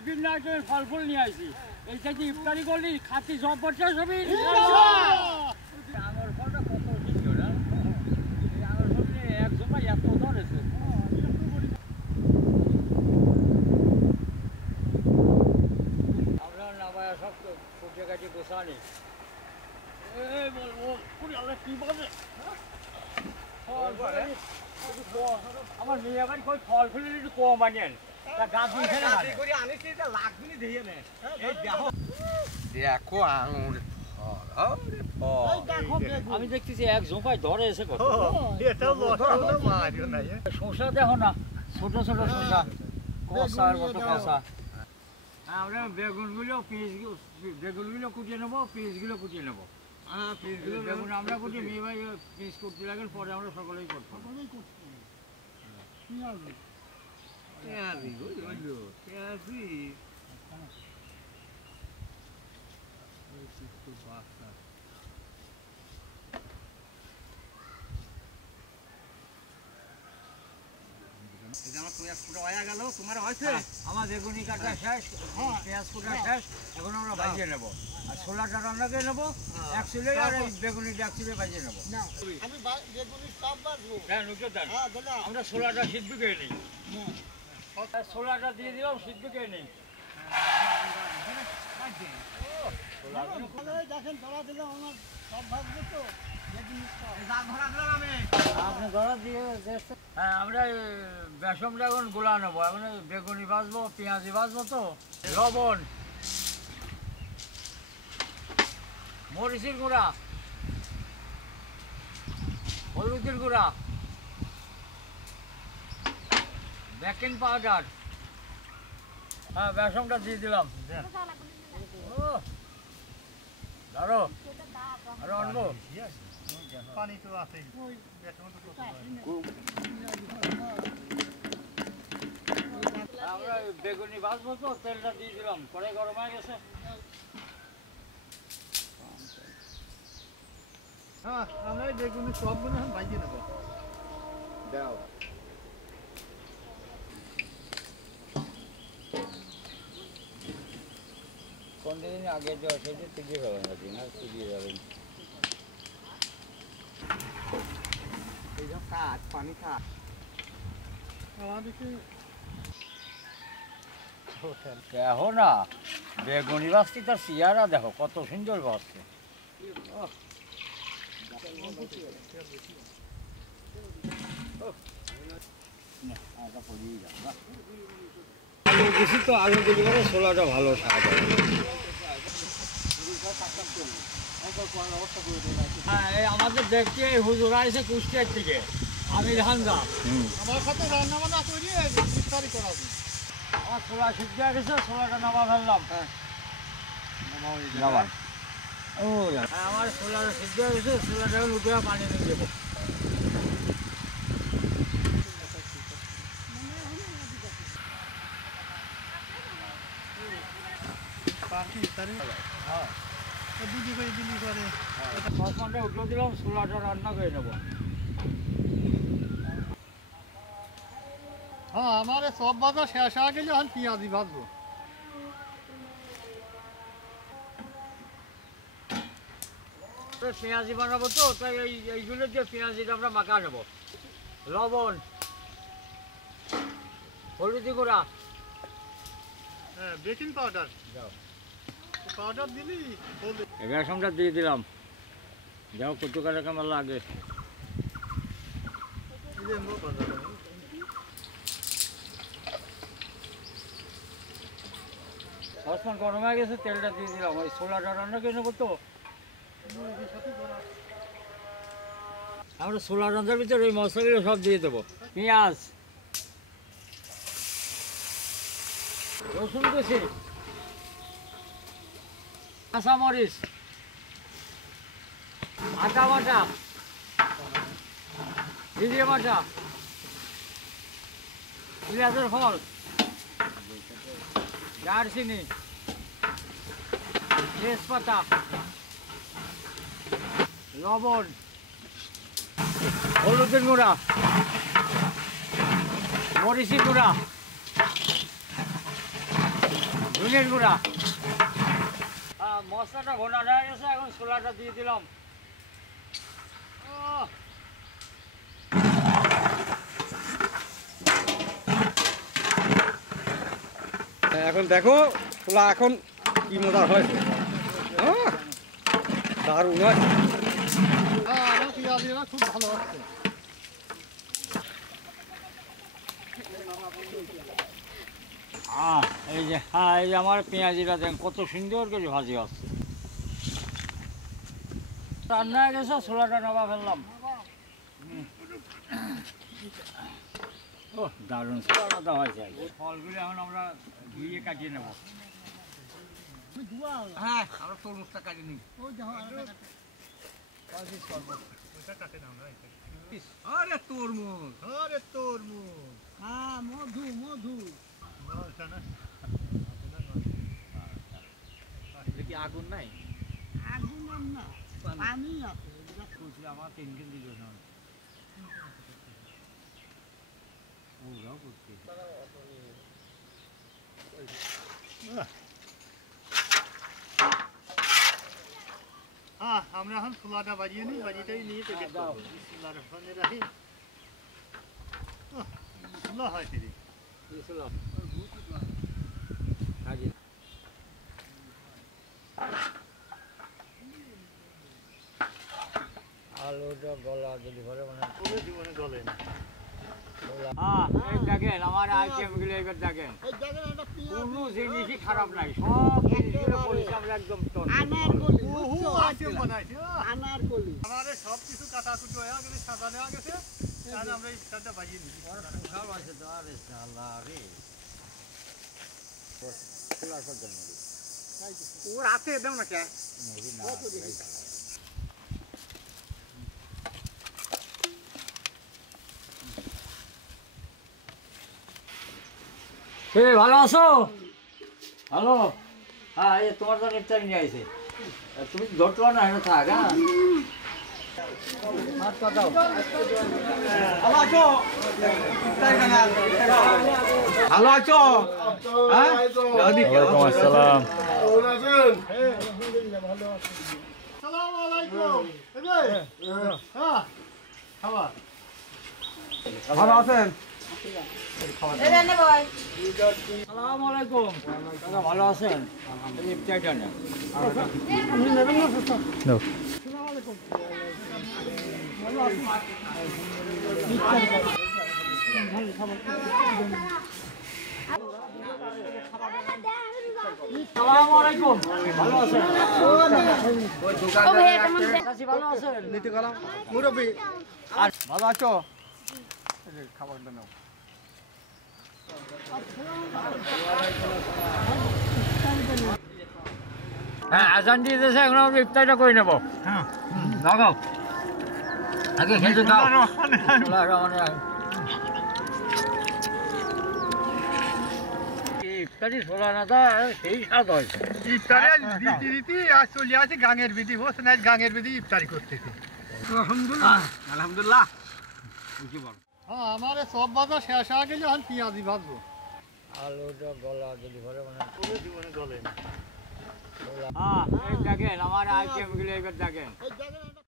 বিভিন্ন আইটেমের ফল ফুল নিয়ে আসি। এইটা কি ইফতারি করলি খাতি সব বছর সবই আঙুর ফলটা কত সুন্দর। এই আঙুর ফল নিয়ে এক সময় এত ধরেছে। আমরা নামায় সব ফুটে কাটি গোছানি। এই বলবো কি বলে আমার মেয়ে আবার কই ফল ফুলের একটু কম আনেন। গাছ দেখো আঙুর আমি দেখতেছি এক ঝোঁকায় ধরে এসে কত শসা দেখো না, ছোট ছোট শসা, কষার মতো কষা। আমরা বেগুনগুলো বেগুনগুলো কুটিয়ে নেবো, পিসগুলো কুটিয়ে নেবো। বেগুন আমরা কুটি, মেয়ে ভাই পিস করতে লাগেন, পরে আমরা সকলেই করতাম। আমার বেগুনি কাটা শেষ, পেঁয়াজ কুটা শেষ, এখন আমরা ভাজিয়ে নেবো। আর ছোলাটা রান্না করে নেবো এক চুলে, আর এই বেগুনিটা এক চুলে ভাজিয়ে নেবো। আমরা ছোলাটা সিদ্ধ করে নিই, ছোলাটা দিয়ে দিলাম সিদ্ধ করে নিই। দেখেন ধরা দিলাম আমার সব ভাববে তো। হ্যাঁ, আমরা বেসমটা এখন গোলা নেবো। এখন বেগুনি ভাজবো, পেঁয়াজি ভাজবো, তো লবণ, মরিচের গুঁড়া, হলুদের গুঁড়া, বেকিং পাউডার। হ্যাঁ, বেসমটা দিয়ে দিলাম। ধরো আরো আনবো, পানি তো আছে। আমরা বেগুনি ভাজবো, তো তেলটা দিয়ে দিলাম, কড়াই গরম হয়ে গেছে। হ্যাঁ, আমরা এই বেগুনি সবগুলো এখন ভাজিয়ে নেবো। দাও কোন দিন আগে যাওয়া সেটা থেকে যাবেন না, থেকে যাবেন। পানি খাট দেখো না বেগুনি বাঁচতে, তার চেয়ারা দেখো কত সুন্দর বাঁচছে। আলু বেশি তো, আলু দিলে পরে ছোলাটা ভালো স্বাদ হয়। হ্যাঁ, এই আমাদের দেখতে হুজুর আসে কুষ্টিয়ার থেকে, আমি হামজা। আমার সাথে রান্না বান্না করে ইফতারি করাবো। আমার ছোলা সিদ্ধ হয়ে গেছে, ছোলাটা নামা ফেললাম। হ্যাঁ, আমার ছোলা সিদ্ধ হয়ে গেছে, ছোলাটা উঠে পানি নিয়ে দেবো। সসপ্যানটা উঠে দিলাম, ছোলাটা রান্না করে নেবো। হ্যাঁ, আমার সব ভাজা শেষ হয়ে গেলে এখন পেঁয়াজি ভাজবো। পেঁয়াজি বানাবো, তো তাই এইগুলো দিয়ে পেঁয়াজিটা আমরা মাখা নেবো। লবণ, হলুদি গুঁড়া, হ্যাঁ, বেকিং পাউডার পাউডার দিলি বেসমটা দিয়ে দিলাম। যাও কত টাকা কেমন লাগে। সসপ্যান গরম হয়ে গেছে, তেলটা দিয়ে দিলাম। ওই ছোলাটা রান্না করে নেবো, তো আমরা ছোলা রান্নার ভিতরে ওই মশলাগুলো সব দিয়ে দেবো। পেঁয়াজ, রসুন কুচি, কাঁচামরিচ, আদা বাটা, জিরে বাটা, পেঁয়াজের ফল, দারচিনি, তেজপাতা, লবণ, হলুদের গুঁড়া, মরিচের গুঁড়া, ধনের গুঁড়া। মশলাটা ঘোনা হয়ে গেছে, এখন ছোলাটা দিয়ে দিলাম। এখন দেখো ছোলা এখন কি মজা হয়, দারুণ হয়। আমার পেঁয়াজিরা খুব ভালো হচ্ছে। এই যে এই যে আমার পেঁয়াজিটা দেখেন কত সুন্দর করে ভাজি আসছে। রান্না হয়ে গেছে, ছোলাটা নামা ফেললাম। ও দারুণ ছোলাটা হয়েছে। ফলগুলো এখন আমরা ধুয়ে কাটিয়ে নেব। হ্যাঁ আমরা তরমুজটা কাটি নি। আরে তরমুজ, আরে তরমুজ, হ্যাঁ মধু মধু। কি আগুন নাই? আগুন আর না, পানি আছে। আমার 3 দিন দিল না। ওরাও করছে। হ্যাঁ আমরা এখন ছোলাটা বাজিয়ে নিই, বাজিটাই নিয়ে পেটে দাও। বিসমিল্লাহির রহমানির রহিম। ছোলা হয় ফিরে। আলুটা গলা যদি ঘরে মানে কোনো জীবনে গলে না। এই দেখেন আমার আইটেমগুলো এবার দেখেন, এই দেখেন একটা পেঁয়াজ, কোনো জিনিসই খারাপ নাই, সব জিনিসগুলো করেছি আমরা একদম আনারকলি, বহু আইটেম বানাইছে। আনারকলি। আমাদের সব কিছু কাটাকুটি হয়ে গেছে, সাদা নেওয়া গেছে, তাহলে আমরা এই ছোলাটা বাজিয়ে নিই। ও রাতে দেও না কে? ভালো আছো? হ্যালো, হ্যাঁ এই তোমার জন্য ইফতারি নিয়ে আসে, তুমি ধরতো না এখানে থাক। হ্যাঁ ভালো আছো? হ্যাঁ? ওয়ালাইকুম আসসালাম। আসসালামু আলাইকুম। এই যে, হ্যাঁ, খাবার। ভালো আছেন? আসসালামু আলাইকুম। দাদা ভালো আছেন? এই ইফতারিটা নেন। আসসালামু আলাইকুম। ভালো আছেন? চাচি ভালো আছেন? মুরব্বী ভালো আছো? খাবারটা নাও। হ্যাঁ আজান দিয়ে দিয়েছে, এখন আমরা ইফতারিটা করে নেবো। হ্যাঁ। লাগাও আগে খেতে দাও। ইফতারি ছোলা না তা সেই স্বাদ হয়েছে। ইফতারি রীতি রীতি আজ চলে আসে গাঙের বিধি, বসে না গাঙের বিধি ইফতারি করতেছে। আলহামদুলিল্লাহ। হ্যাঁ আমার সব বাজা শেষ হয়ে গেলে এখন পেঁয়াজি ভাজবো। আলুটা গলা যদি ঘরে মানে কোনো জীবনে গলে না। এই দেখেন আমার আইটেমগুলো এবার দেখেন। এই দেখেন একটা